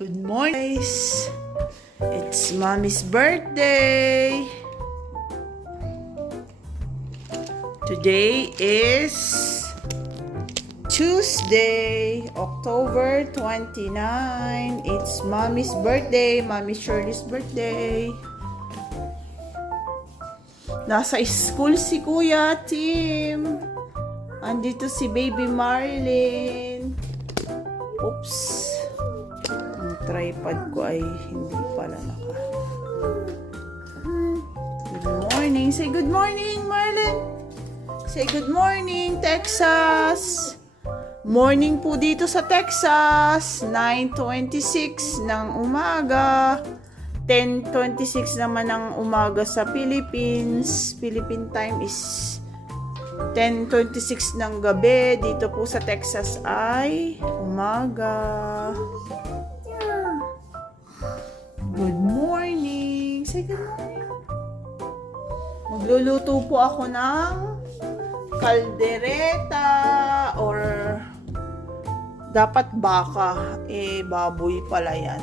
Good morning, guys. It's Mommy's birthday. Today is Tuesday, October 29. It's Mommy's birthday, Mommy Shirley's birthday. Nasa school si Kuya Tim. Andito si Baby Marilyn. Oops. Ang tripod ko ay hindi pala naka. Good morning. Say good morning, Marilyn. Say good morning, Texas. Morning po dito sa Texas. 9:26 ng umaga. 10:26 naman ng umaga sa Philippines. Philippine time is 10:26 ng gabi. Dito po sa Texas ay umaga. Good morning. Say good morning. Magluluto po ako ng kaldereta or dapat baka. Baboy pala yan.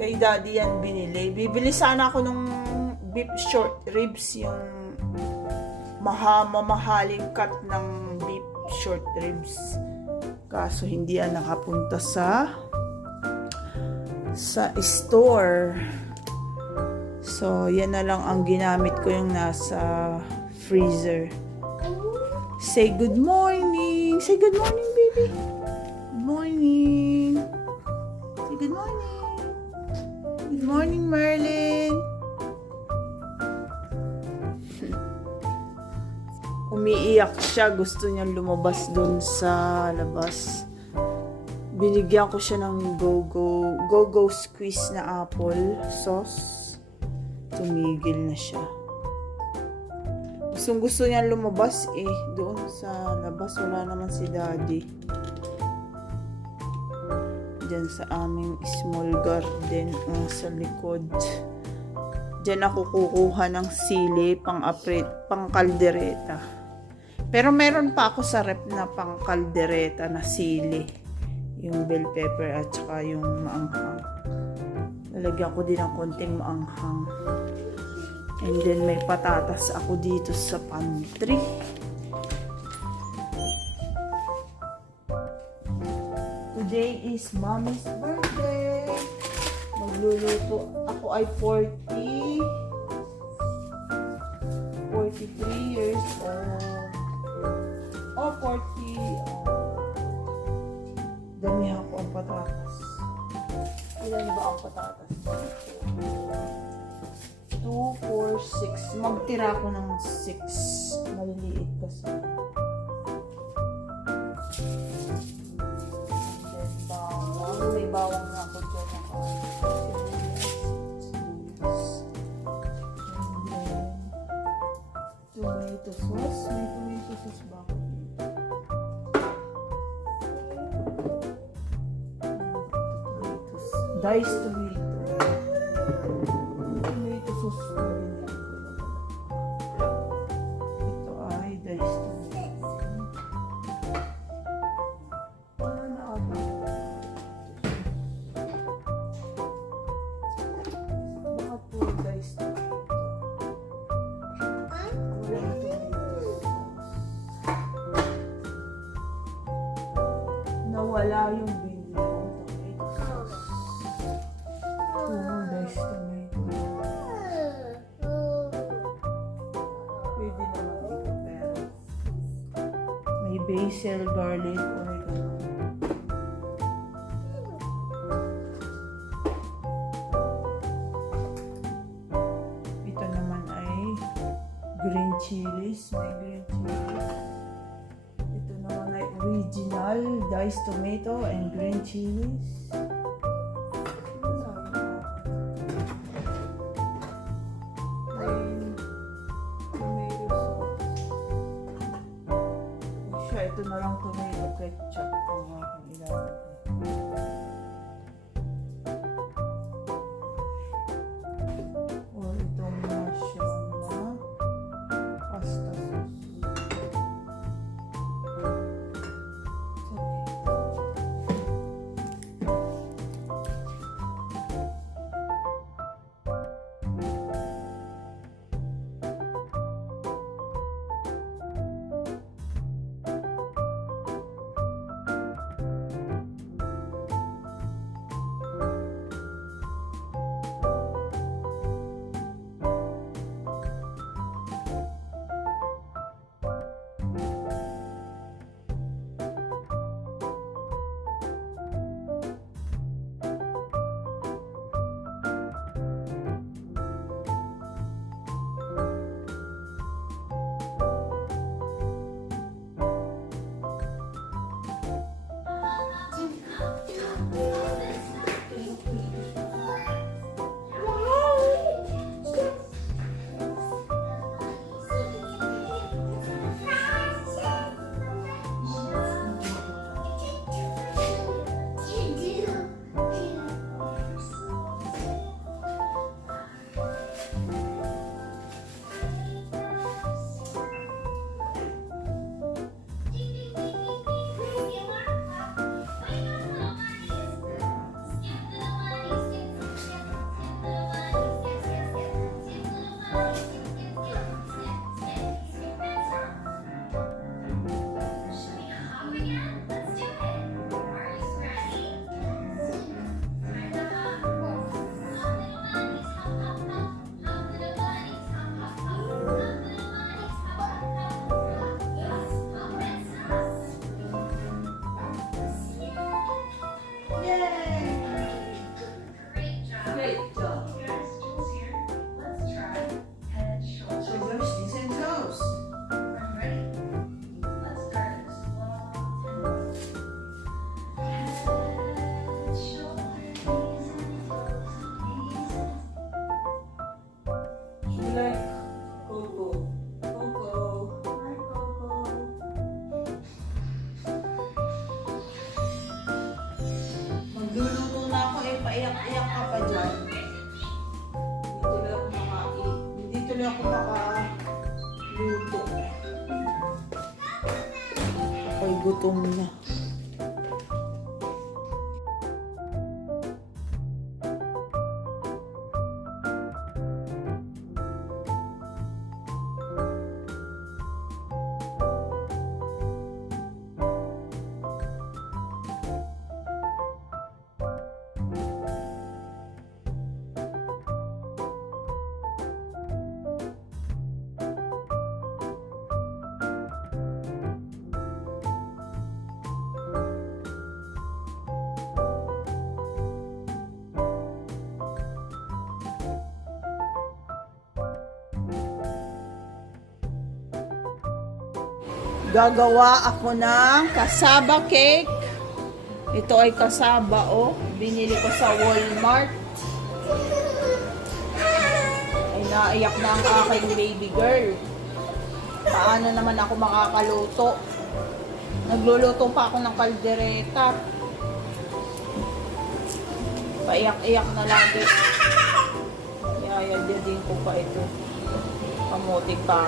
Kay Daddy yan binili. Bibili sana ako ng beef short ribs, yung mamahaling cut ng beef short ribs. Kaso hindi yan nakapunta sa store. So, yan na lang ang ginamit ko, yung nasa freezer. Say good morning. Say good morning, baby. Good morning. Say good morning. Good morning, Merlin. Umiiyak siya. Gusto niyang lumabas dun sa labas. Binigyan ko siya ng go-go squeeze na apple sauce. Tumigil na siya. Gusto niyang lumabas doon sa labas. Wala naman si Daddy. Diyan sa aming small garden sa likod. Diyan ako kukuha ng sili pang kaldereta. Pero meron pa ako sa rep na pang kaldereta na sili. Yung bell pepper at saka yung maanghang. Lalagyan ko din ng konting maanghang. And then may patatas ako dito sa pantry. Today is Mommy's birthday. Magluluto. Ako ay 43 years old. O 40. Damihan ko ang patatas. Ilan ba ang patatas? 2, 4, 6. Magtira ko ng 6. Maliliit kasi. May bawang na ako dyan. Tomato sauce. May tomato sauce ba ako dito? Diced tomato. Tomato sauce. Ito ay diced tomato. Nawala yung binili ng tomato sauce. Diced tomato. Pwede naman ito, pero may basil, garlic, oregano. Ito naman ay green chilies. May green chilies. Ito naman ay original diced tomato and green chilies. Ito na lang tomato ketchup ang aking ilalagay. Or itong mushroom na pasta sauce. Paiyak-iyak ka pa dyan. Hindi tuloy ako makaluto. Ako'y gutom na. Gagawa ako ng kasaba cake. Ito ay kasaba, oh. Binili ko sa Walmart. Ay, naiyak na ang aking baby girl. Paano naman ako makakaluto? Nagluluto pa ako ng kaldereta. Paiyak-iyak na lagi. Yayadyadin ko pa ito. Kamuti pa.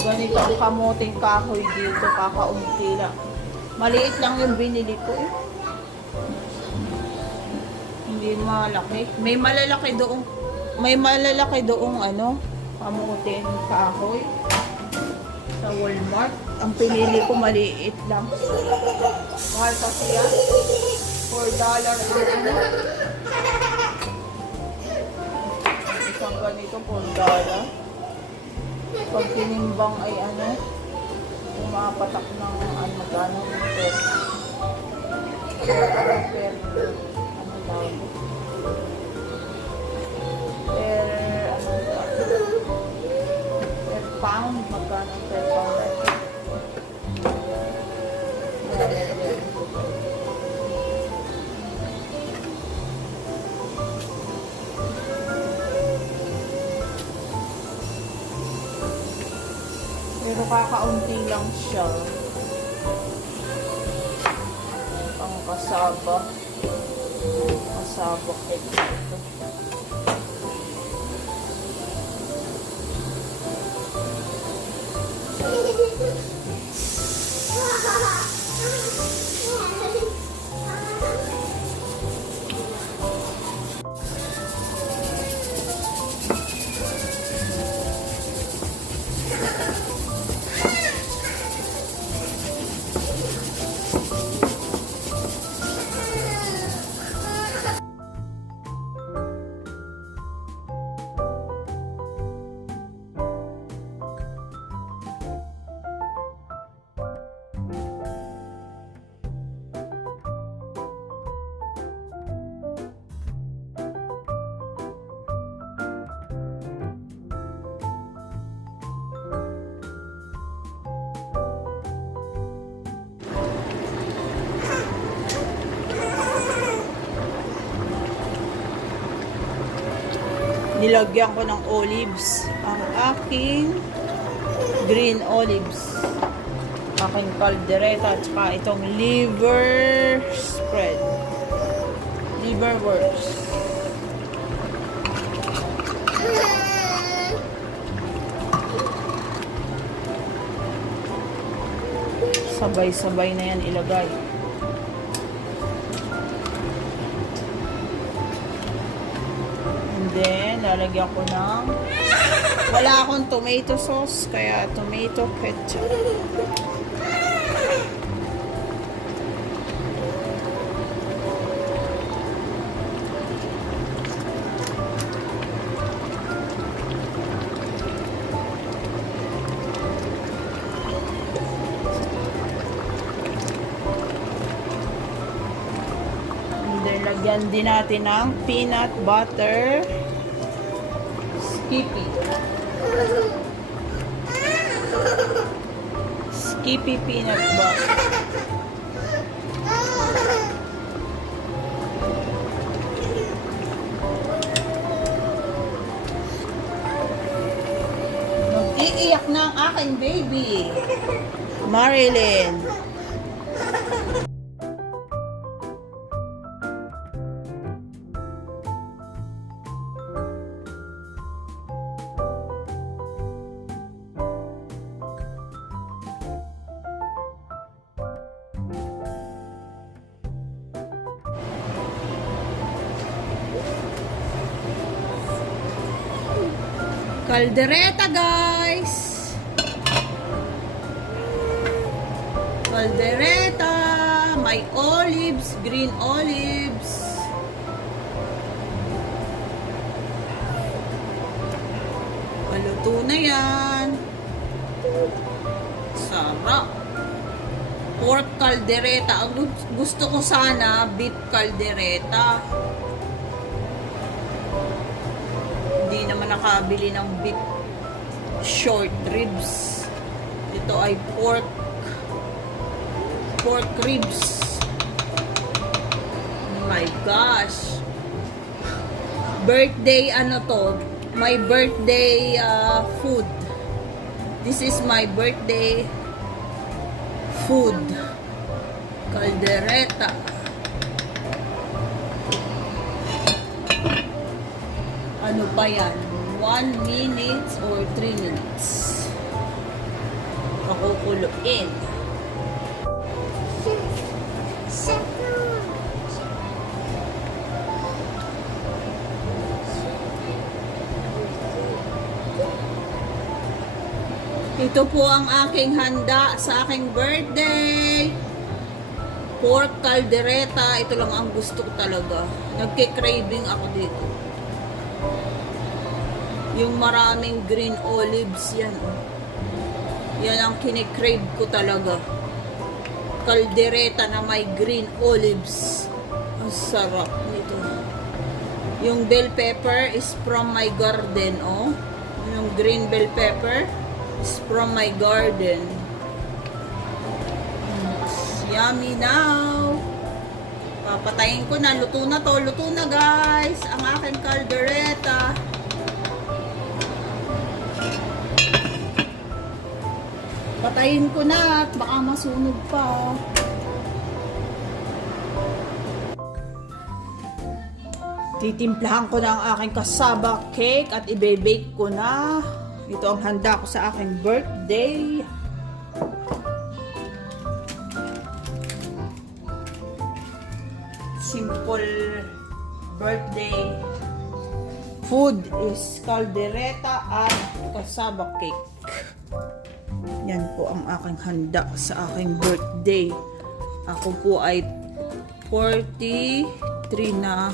Ganito ang kamuting kahoy dito, kakaunti lang. Maliit lang yung binili ko eh. Hindi malaki. May malalaki doong ano, kamuting kahoy sa Walmart. Ang pinili ko maliit lang. Mahal kasi yan. $4 ang ano. Isang ganito, $4. Pag tinimbang ay ano, pumapatak ng ano gano'n per ano tawag per pound, magkano per pound. Pero kakaunti lang siya. Ang kasaba. Kasaba cake ito. Nilagyan ko ng olives ang aking green olives, aking kaldereta, at saka itong liver spread, liverwurst. Sabay-sabay na yan ilagay. Then, lalagyan ko ng, wala akong tomato sauce, kaya tomato ketchup. And then, lagyan din natin ng peanut butter. Skippy peanut butter. Nag-iiyak na ang aking baby, Marilyn. Caldereta, guys. Caldereta. May olives, green olives. Paluto na yan. Sarap. Pork caldereta. Ang gusto ko sana, beef caldereta. Hindi naman nakabili ng beef short ribs. Ito ay pork ribs. Oh my gosh. Birthday ano to? My birthday food. This is my birthday food. Caldereta. Ano pa yan? 1 minute or 3 minutes. Pakukuluin. Ito po ang aking handa sa aking birthday. Pork caldereta. Ito lang ang gusto ko talaga. Nagki-craving ako dito. Yung maraming green olives yan. Yan ang kinikrave ko talaga. Caldereta na may green olives. Ang sarap nito. Yung bell pepper is from my garden, oh. Yung green bell pepper is from my garden. It's yummy now. Papatayin ko na. Luto na to. Luto na, guys. Ang aking caldereta. Patayin ko na at baka masunog pa. Titimplahan ko na ang aking cassava cake at i-bake ko na. Ito ang handa ko sa aking birthday. Simple birthday food is caldereta at cassava cake. Yan po ang aking handa sa aking birthday. Ako po ay 43 na.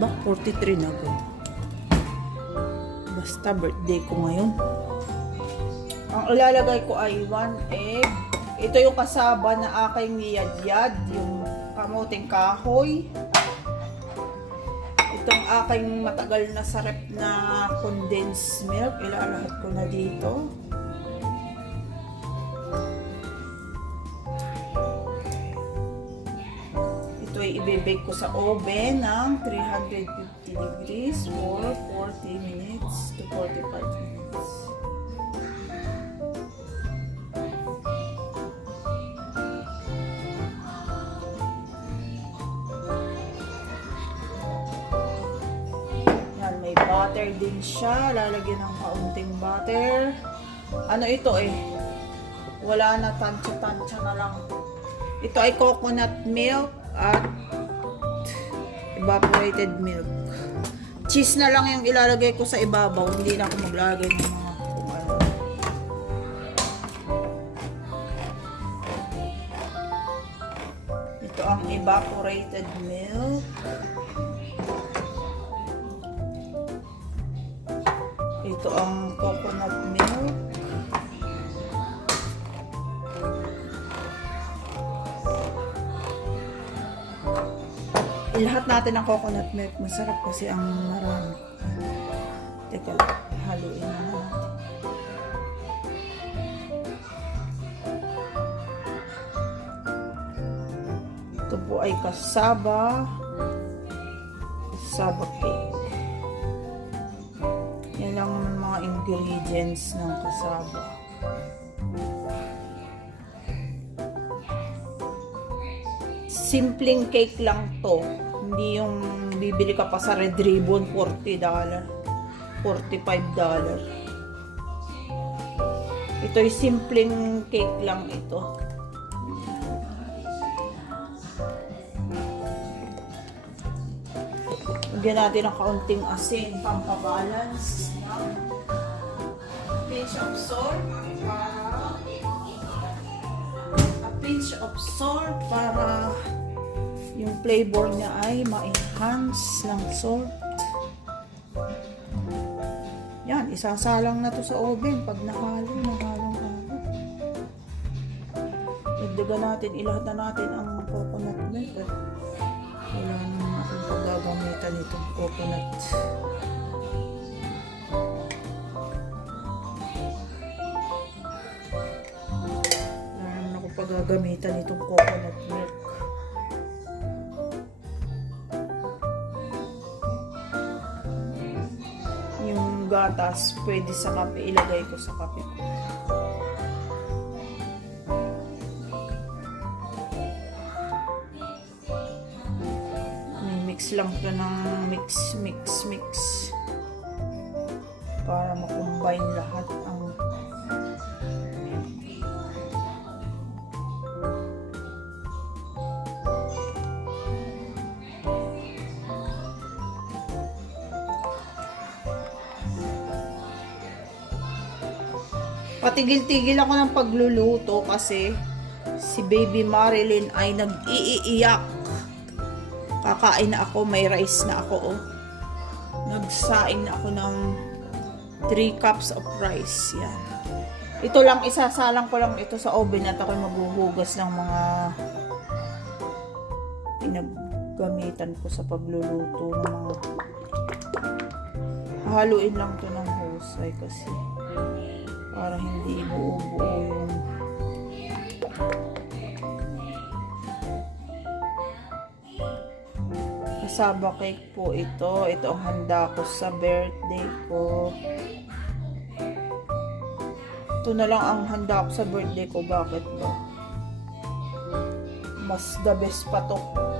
43 na ko. Basta birthday ko ngayon. Ang ilalagay ko ay 1 egg. Ito yung kasaba na aking niyadyad. Yung kamuting kahoy. Itong aking matagal na sa rep na condensed milk. Ilalahat ko na dito. I-bake ko sa oven ng 350 degrees for 40 minutes to 45 minutes. Yan, may butter din siya. Lalagyan ng kaunting butter. Ano ito eh? Wala na, tansya-tansya na lang. Ito ay coconut milk at evaporated milk. Cheese na lang yung ilalagay ko sa ibabaw. Hindi na ako maglalagay ng mga kung ano. Ito ang evaporated milk. Ito ang coconut milk. Lahat natin ng coconut milk. Masarap kasi ang marami. Teka, haluin na natin. Ito po ay cassava cake. Yan lang mga ingredients ng cassava. Simpleng cake lang to. Hindi yung bibili ka pa sa Red Ribbon, $40. $45. Ito ay simpleng cake lang ito. Lagyan natin ng kaunting asin, pampabalance. pinch of salt para yung flavor niya ay ma-enhance ng salt. Yan, isasalang na to sa oven pag nahalong-halo. Dagdagan natin, ilahat na natin ang coconut milk. Wala naman akong paggagamitan itong coconut. Gagamitan itong coconut milk. Yung gatas pwede sa kape, ilagay ko sa kape ko. Mix lang ito ng mix para makombine lahat ang patigil-tigil ako ng pagluluto kasi si Baby Marilyn ay nag-iiyak. Kakain na ako, may rice na ako. Nagsaing na ako ng 3 cups of rice. Yan. Ito lang, isasalang ko lang ito sa oven at ako maghuhugas ng mga pinaggamitan ko sa pagluluto. Haluin lang ito ng husay kasi para hindi buo-buo yung kasaba cake po ito. Ito ang handa ko sa birthday ko. Ito na lang ang handa ko sa birthday ko. Bakit ba? Mas the best pa to.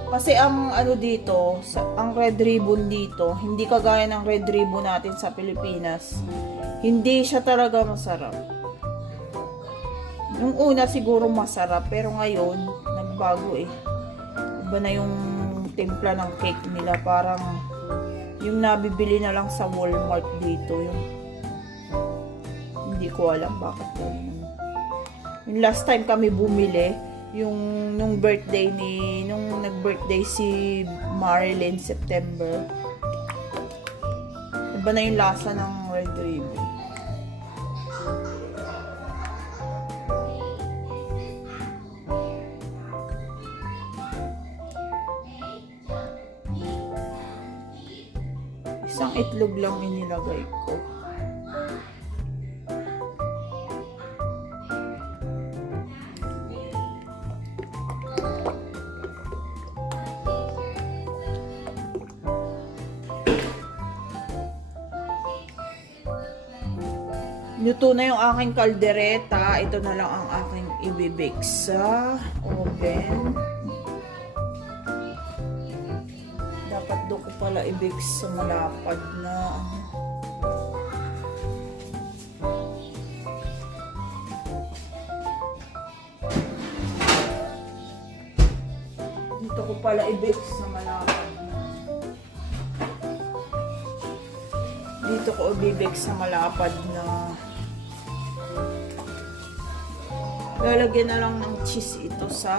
Kasi ang ano dito, ang red ribbon dito, hindi kagaya ng red ribbon natin sa Pilipinas. Hindi siya talaga masarap. Yung una siguro masarap, pero ngayon, nagbago eh. Iba na yung timpla ng cake nila. Parang yung nabibili na lang sa Walmart dito. Hindi ko alam bakit ganun. Yung last time kami bumili, nung nag-birthday si Marilyn, September. Iba na yung lasa ng red ribbon. Isang itlog lang inilagay ko. Luto na yung aking kaldereta. Ito na lang ang aking ibibake sa oven. Dapat doon ko pala i-bake sa malapad na dito ko pala i-bake sa malapad na dito ko i-bake sa malapad na lalagyan na lang ng cheese ito sa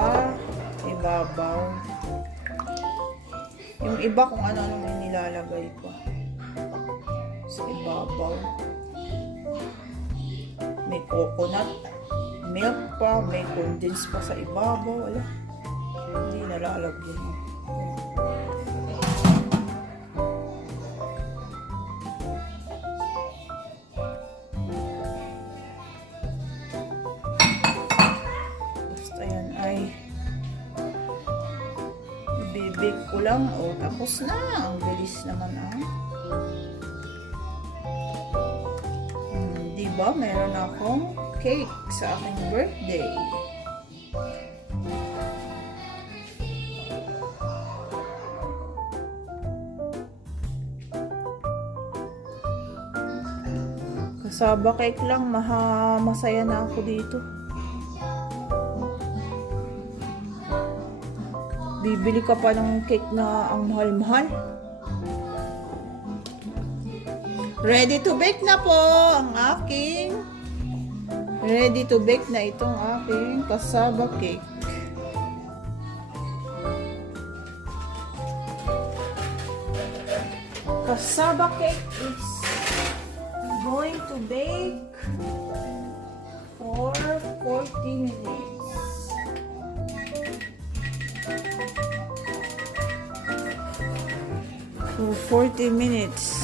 ibabaw. Yung iba kung ano-ano yung nilalagay ko sa ibabaw. May coconut milk pa, may condensed pa sa ibabaw. Wala. Hindi nalalagyan. Basta yan ay bibig ko lang. O, tapos na. Ang bilis naman diba? Meron akong cake sa aking birthday. Kasaba cake lang. Masaya na ako dito. Bibili ka pa ng cake na ang mahal-mahal. Ready to bake na po ang aking ready to bake na itong aking cassava cake. Cassava cake is going to bake for 40 minutes. For 40 minutes.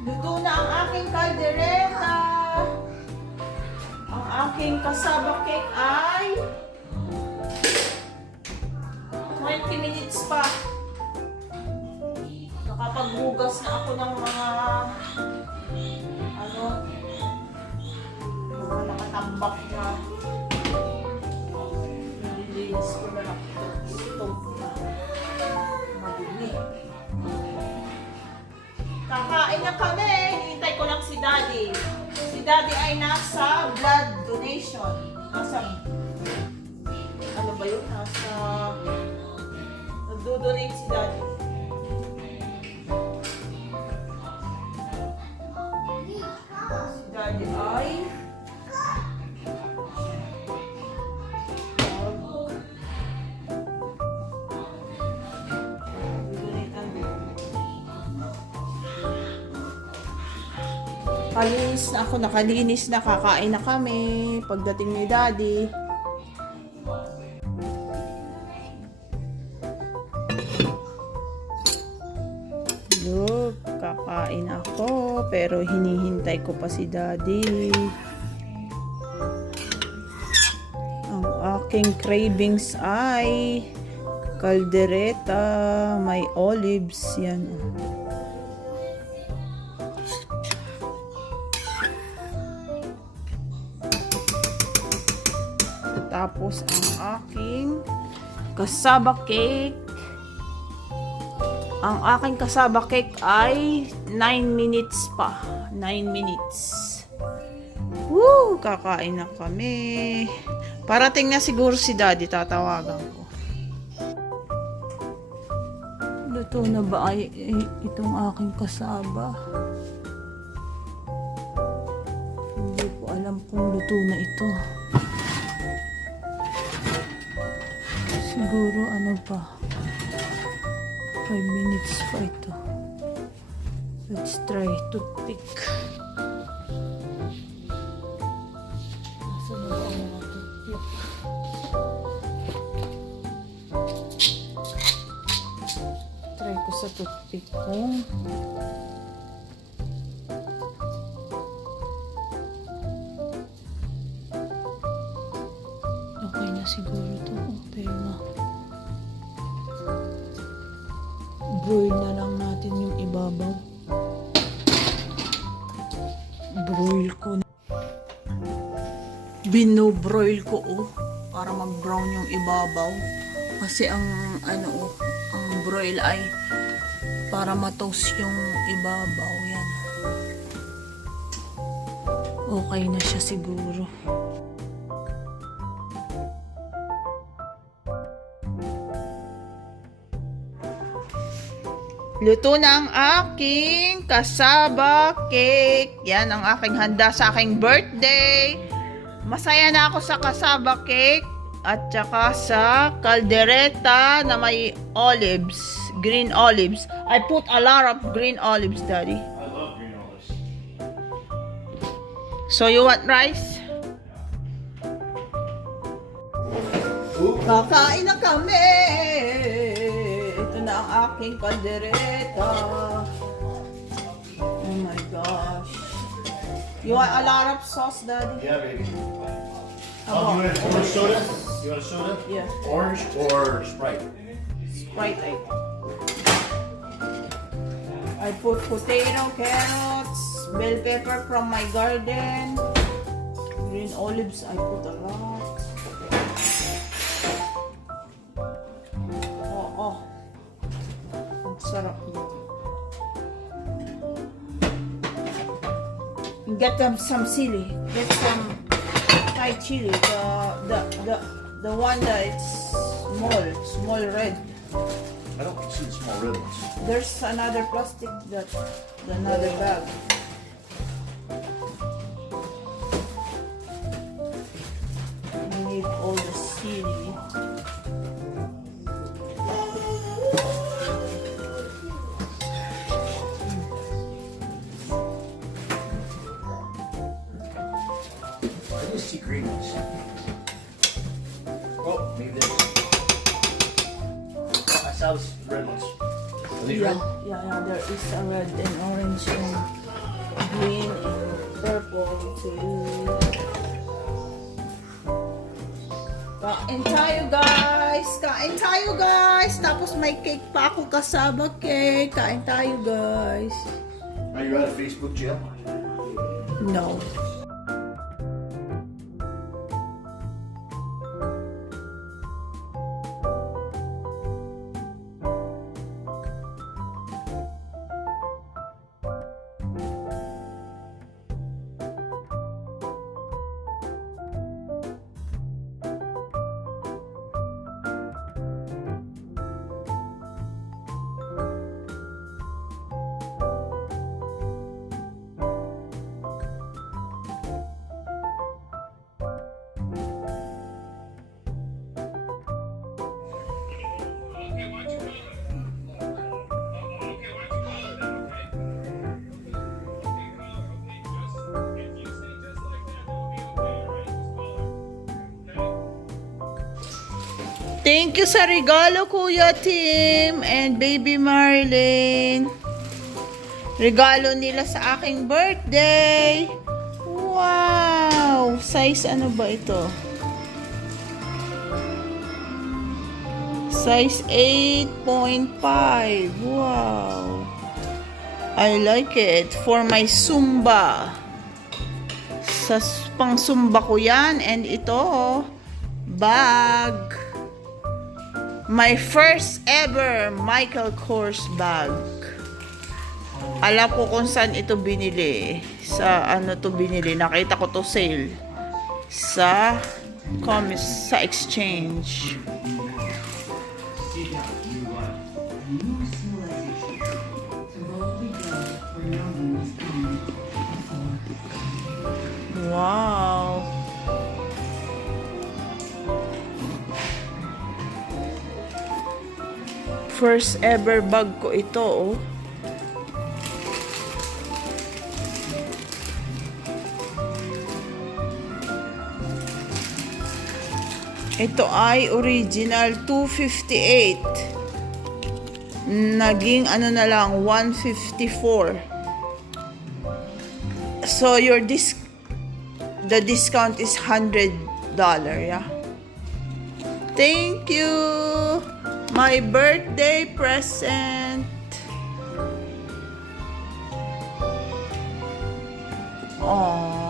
Luto na ang aking kaldereta. Ang aking cassava cake ay 20 minutes pa. Nakapaghugas na ako ng mga mga nakatambak na. Nililinis ko na lang ito. Stove na. Madumi. Kakain na kami. Hinintay ko lang si Daddy. Si Daddy ay nasa blood donation. Ano ba yun? Nagdo-donate si Daddy. Si Daddy ay nakalinis na ako, nakalinis na, kakain na kami pagdating ni Daddy. Look, kakain ako pero hinihintay ko pa si Daddy. Ang aking cravings ay kaldereta, may olives, yan. Tapos ang aking cassava cake. Ang aking cassava cake ay 9 minutes pa. 9 minutes. Woo! Kakain na kami. Parating na siguro si Daddy. Tatawagan ko. Luto na ba ay itong aking cassava? Hindi ko alam kung luto na ito. Siguro ano pa, 5 minutes pa ito. Let's try toothpick. Nasaan na ba ang mga toothpick? Try ko sa toothpick ko. Okay na siguro ito. Okay na. Broil na lang natin yung ibabaw. Broil ko na. Binobroil ko para mag-brown yung ibabaw. Kasi ang ang broil ay para ma-toast yung ibabaw. Yan. Okay na siya siguro. Luto na ang aking cassava cake. Yan ang aking handa sa aking birthday. Masaya na ako sa cassava cake at saka sa caldereta na may olives, green olives. I put a lot of green olives, Daddy. I love green olives. So you want rice? Kakain na kami. Ito na ang aking kaldereta. Oh my gosh. You want a lot of sauce, Daddy? Yeah, baby. How You about want orange soda? You want a soda? Yeah. Orange or Sprite? Sprite? I put potato, carrots, bell pepper from my garden, green olives. I put a lot. Oh. Ang sarap nito. Get them some chili. Get some Thai chili. The one that it's small red. I don't see the small red ones. There's another plastic another bag. We need all the chili. I just see green ones. Oh, maybe this. Oh, I saw the red ones. Are these red? Yeah, there is a red and orange and green and purple too. Kain tayo guys! Kain tayo guys! Tapos may cake pa ako kasama cake. Kain tayo guys. Are you out of Facebook jail? No. Thank you sa regalo, Kuya Tim and Baby Marlene. Regalo nila sa aking birthday. Wow! Size ano ba ito? Size 8.5. Wow! I like it. For my Zumba. Sa pang Zumba ko yan. And ito, bag. My first ever Michael Kors bag. Alam ko kung saan ito binili. Sa ano to binili. Nakita ko to sale. Sa exchange. Wow. First ever bag ko ito, oh. Ito ay original 258. Naging ano na lang 154. So the discount is $100, yeah. Thank you. My birthday present. Aww.